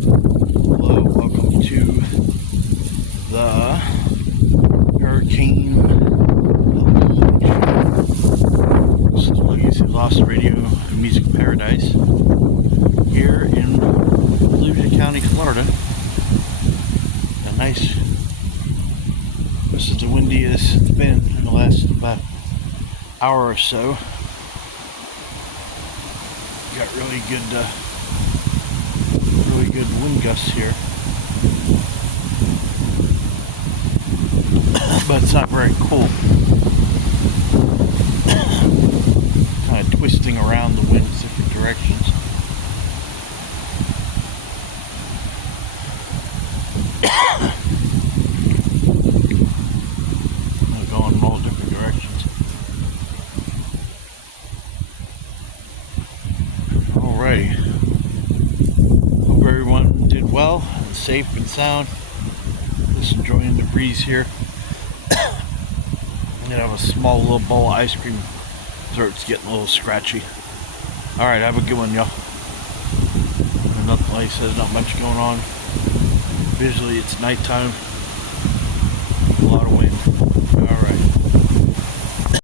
Hello, welcome to the Hurricane Helene. This is Volusia Lost Radio and Music Paradise here in Volusia County, Florida. This is the windiest it's been in the last about hour or so. Got really good wind gusts here, but it's not very cool. Kind of twisting around the wind in different directions. Going in all different directions. Alrighty. Hope everyone did well and safe and sound. Just enjoying the breeze here. I'm gonna have a small little bowl of ice cream. Throat's getting a little scratchy. Alright, have a good one, y'all. Nothing, like I said, not much going on. Visually, it's nighttime.